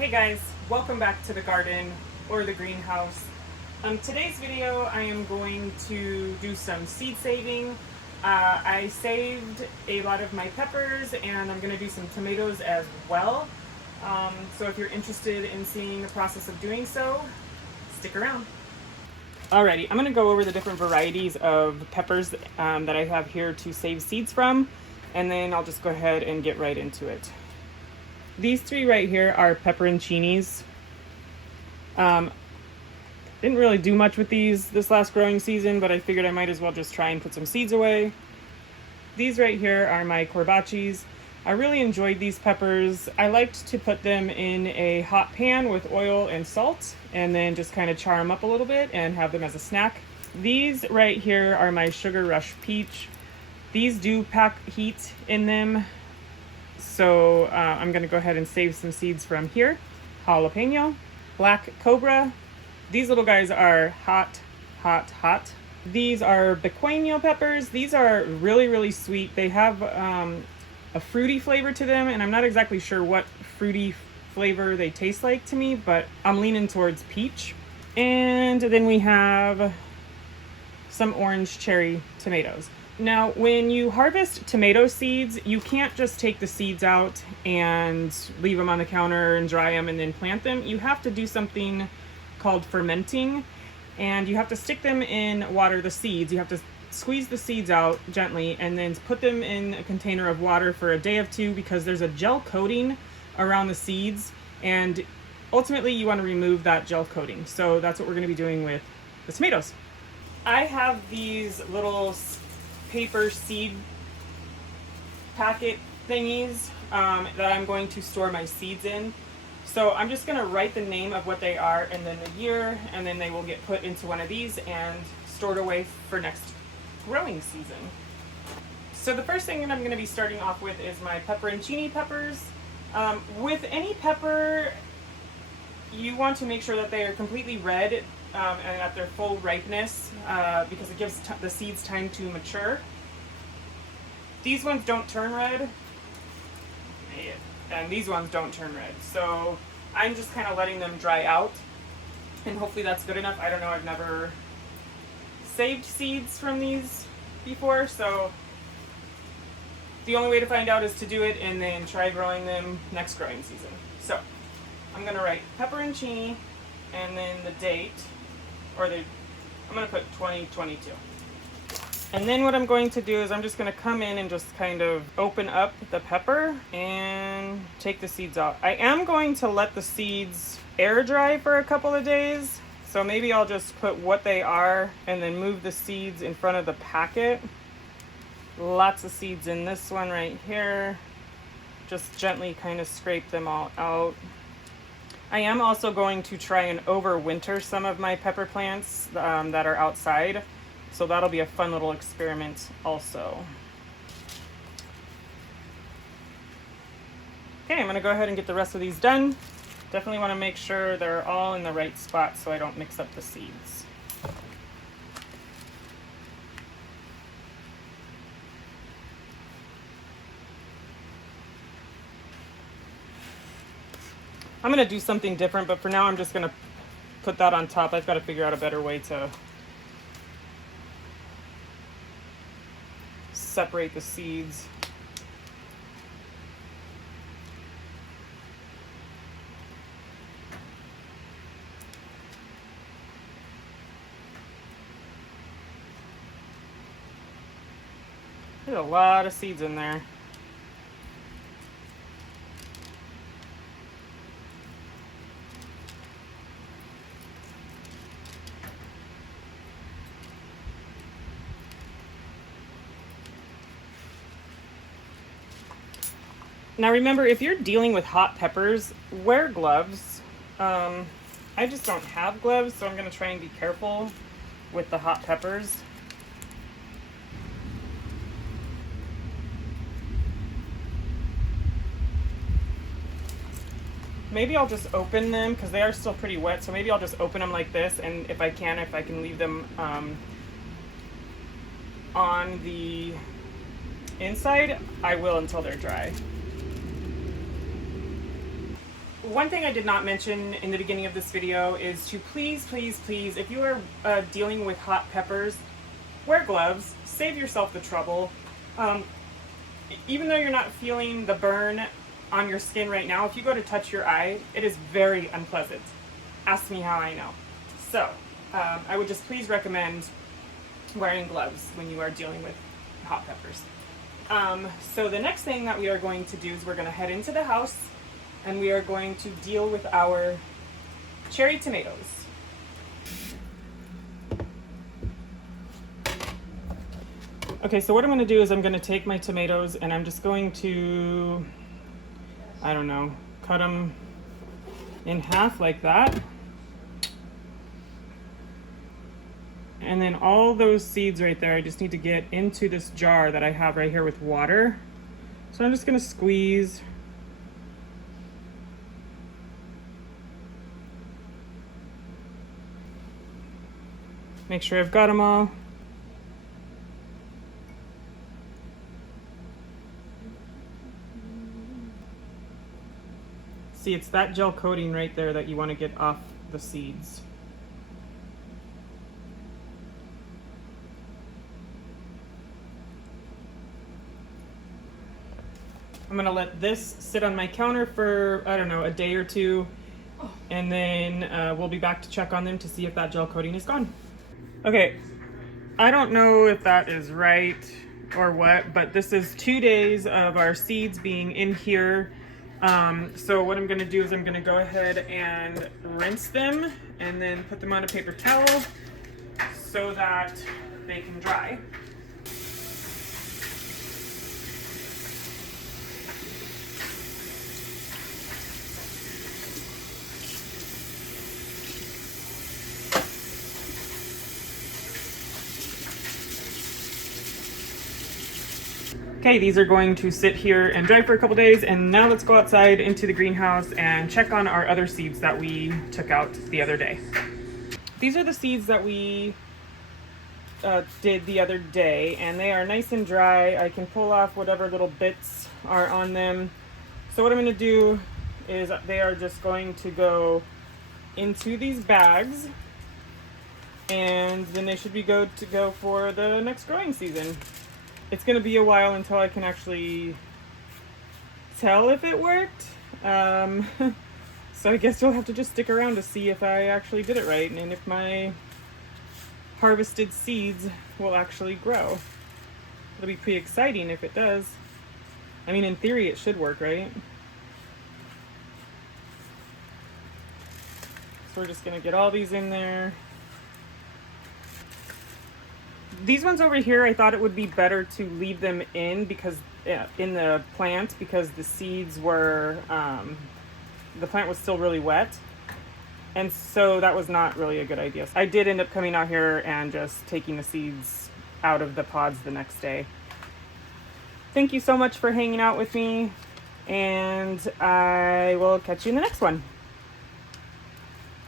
Hey guys, welcome back to the garden or the greenhouse. Today's video I am going to do some seed saving. I saved a lot of my peppers and I'm going to do some tomatoes as well. So if you're interested in seeing the process of doing so, stick around. Alrighty, I'm going to go over the different varieties of peppers that I have here to save seeds from, and then I'll just go ahead and get right into it. These three right here are pepperoncinis. Didn't really do much with these this last growing season, but I figured I might as well just try and put some seeds away. These right here are my corbachis. I really enjoyed these peppers. I liked to put them in a hot pan with oil and salt and then just kind of char them up a little bit and have them as a snack. These right here are my Sugar Rush Peach. These do pack heat in them, so I'm going to go ahead and save some seeds from here. Jalapeno, Black Cobra. These little guys are hot, hot, hot. These are pequeño peppers. These are really, really sweet. They have a fruity flavor to them, and I'm not exactly sure what fruity flavor they taste like to me, but I'm leaning towards peach. And then we have some orange cherry tomatoes. Now, when you harvest tomato seeds, you can't just take the seeds out and leave them on the counter and dry them and then plant them. You have to do something called fermenting, and you have to stick them in water, the seeds. You have to squeeze the seeds out gently and then put them in a container of water for a day or two, because there's a gel coating around the seeds, and ultimately you want to remove that gel coating. So that's what we're going to be doing with the tomatoes. I have these little paper seed packet thingies that I'm going to store my seeds in. So I'm just going to write the name of what they are and then the year, and then they will get put into one of these and stored away for next growing season. So the first thing that I'm going to be starting off with is my pepperoncini peppers. With any pepper, you want to make sure that they are completely red and at their full ripeness, because it gives the seeds time to mature. These ones don't turn red, and these ones don't turn red. So I'm just kind of letting them dry out, and hopefully that's good enough. I don't know, I've never saved seeds from these before, so the only way to find out is to do it and then try growing them next growing season. So I'm going to write pepperoncini and then the date, I'm going to put 2022. And then what I'm going to do is I'm just going to come in and just kind of open up the pepper and take the seeds out. I am going to let the seeds air dry for a couple of days. So maybe I'll just put what they are and then move the seeds in front of the packet. Lots of seeds in this one right here. Just gently kind of scrape them all out. I am also going to try and overwinter some of my pepper plants that are outside. So that'll be a fun little experiment also. Okay, I'm gonna go ahead and get the rest of these done. Definitely wanna make sure they're all in the right spot so I don't mix up the seeds. I'm gonna do something different, but for now I'm just gonna put that on top. I've got to figure out a better way to separate the seeds. There's a lot of seeds in there. Now remember, if you're dealing with hot peppers, wear gloves. I just don't have gloves, so I'm going to try and be careful with the hot peppers. Maybe I'll just open them because they are still pretty wet, so maybe I'll just open them like this, and if I can leave them on the inside, I will until they're dry. one thing I did not mention in the beginning of this video is to please, if you are dealing with hot peppers, wear gloves, save yourself the trouble. Even though you're not feeling the burn on your skin right now, if you go to touch your eye, it is very unpleasant. Ask me how I know. So, I would just please recommend wearing gloves when you are dealing with hot peppers. So the next thing that we are going to do is we're going to head into the house and we are going to deal with our cherry tomatoes. Okay, so what I'm going to do is I'm going to take my tomatoes and I'm just going to, I don't know, cut them in half like that. And then all those seeds right there, I just need to get into this jar that I have right here with water. So I'm just going to squeeze. Make sure I've got them all. See, it's that gel coating right there that you want to get off the seeds. I'm gonna let this sit on my counter for, I don't know, a day or two, and then we'll be back to check on them to see if that gel coating is gone. Okay, I don't know if that is right or what, but this is 2 days of our seeds being in here. So what I'm gonna do is I'm gonna go ahead and rinse them and then put them on a paper towel so that they can dry. Okay, these are going to sit here and dry for a couple days, and now let's go outside into the greenhouse and check on our other seeds that we took out the other day. These are the seeds that we did the other day, and they are nice and dry. I can pull off whatever little bits are on them. So what I'm going to do is they are just going to go into these bags, and then they should be good to go for the next growing season. It's going to be a while until I can actually tell if it worked. So I guess you'll have to just stick around to see if I actually did it right and if my harvested seeds will actually grow. It'll be pretty exciting if it does. I mean, in theory, it should work, right? So we're just going to get all these in there. These ones over here, I thought it would be better to leave them in because in the plant because the seeds were, the plant was still really wet. And so that was not really a good idea. I did end up coming out here and just taking the seeds out of the pods the next day. Thank you so much for hanging out with me, and I will catch you in the next one.